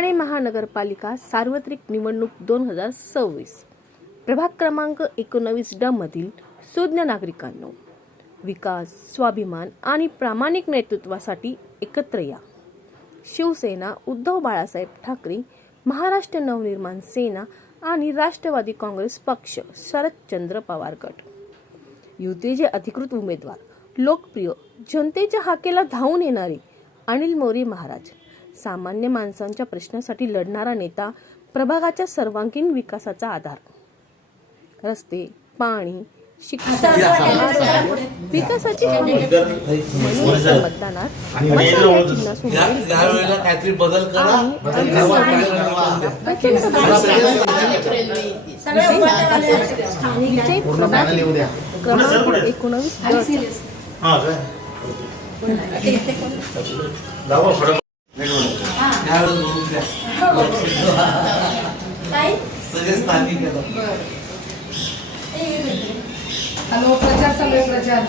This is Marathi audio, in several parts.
ठाणे महानगरपालिका सार्वत्रिक निवडणूक 2026 प्रभाग क्रमांक 19 मधील सुज्ञ नागरिकांनो, विकास, स्वाभिमान आणि प्रामाणिक नेतृत्वासाठी एकत्र या. शिवसेना, उद्धव बाळासाहेब ठाकरे, महाराष्ट्र नवनिर्माण सेना आणि राष्ट्रवादी काँग्रेस पक्ष, शरदचंद्र पवार गट. युतीचे अधिकृत उमेदवार, लोकप्रिय, जनतेच्या हाकेला धावून येणारे अनिल मोरे महाराज. सामान्य माणसांच्या प्रश्नासाठी लढणारा नेता, प्रभागाच्या सर्वांगीण विकासाचा आधार. रस्ते, पाणी, शिक्षण, विकासाची हमी. मतदानात काहीतरी बदल करा. विजय क्रमांक 19 सगळे स्थानिक हॅलो, प्रचार चालू आहे. प्रचार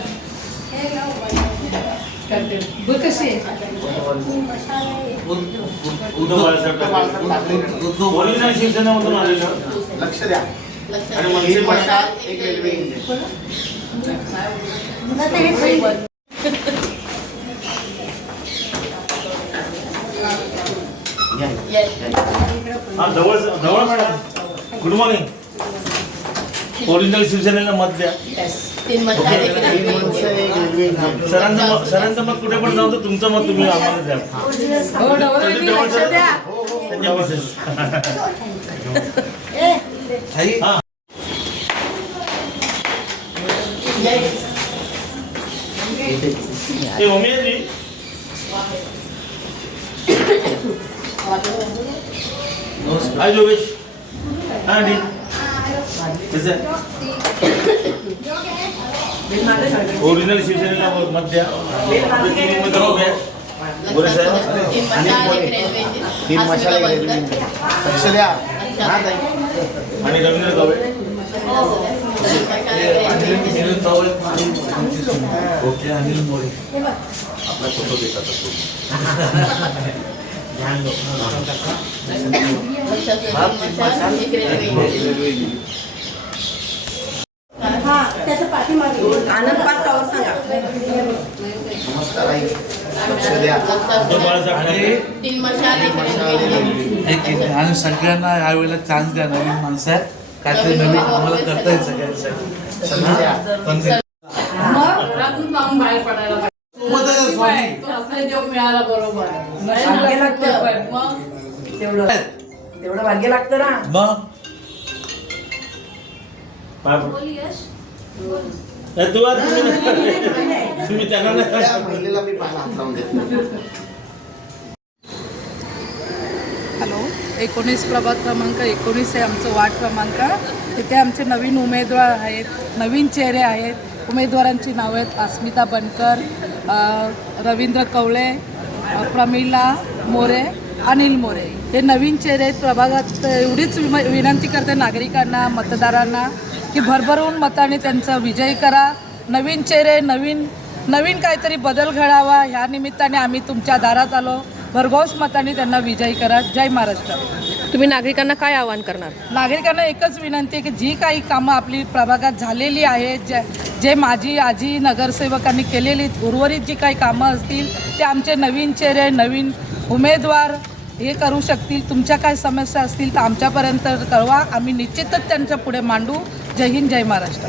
करते कशी शिवसेनेमधून आलेलं लक्ष द्या. आणि मंत्री पक्षात एक रेल्वे जवळ मॅडम. Good morning. ओरिजिनल शिवसेनेला मत द्या. सरांचं मत कुठे पण जाऊ तर तुमचं मत तुम्ही आम्हाला द्या. हाय जोगेश. ओरिजिनल शिवसेनेला मत द्या. आणि रवींद्र गवळे. ओके. अनिल मोरे. आपला फोटो देतात. आनंद पाठवर सांगा. आणि सगळ्यांना यावेळेला चान्स द्या. नवीन माणसं आहेत, काहीतरी नवीन आम्हाला करता येईल सगळ्यांसाठी. मिळाला बरोबर. तेवढं भाग्य लागतं ना. मग तुम्ही त्यांना हॅलो, 19 प्रभाग क्रमांक 19 आहे आमचं वार्ड क्रमांक. तिथे आमचे नवीन उमेदवार आहेत, नवीन चेहरे आहेत. उमेदवारांची नावं आहेत अस्मिता बनकर, रवींद्र कवळे, प्रमिला मोरे, अनिल मोरे. हे नवीन चेहरे आहेत प्रभागात. एवढीच विनंती करते नागरिकांना, मतदारांना की भरभरून मताने त्यांचा विजय करा. नवीन चेहरे, नवीन काहीतरी बदल घडावा. ह्या निमित्ताने आम्ही तुमच्या दारात आलो. भरघोस मताने त्यांना विजयी करा. जय महाराष्ट्र. तुम्ही नागरिकांना काय आवाहन करणार? नागरिकांना एकच विनंती आहे की जी काही कामं आपली प्रभागात झालेली आहेत, जे माजी आजी नगरसेवकांनी केलेली उर्वरित जी काही कामं असतील ते आमचे नवीन चेहरे, नवीन उमेदवार हे करू शकतील. तुमच्या काय समस्या असतील तर आमच्यापर्यंत कळवा. आम्ही निश्चितच त्यांच्या पुढे मांडू. जय हिंद, जय महाराष्ट्र.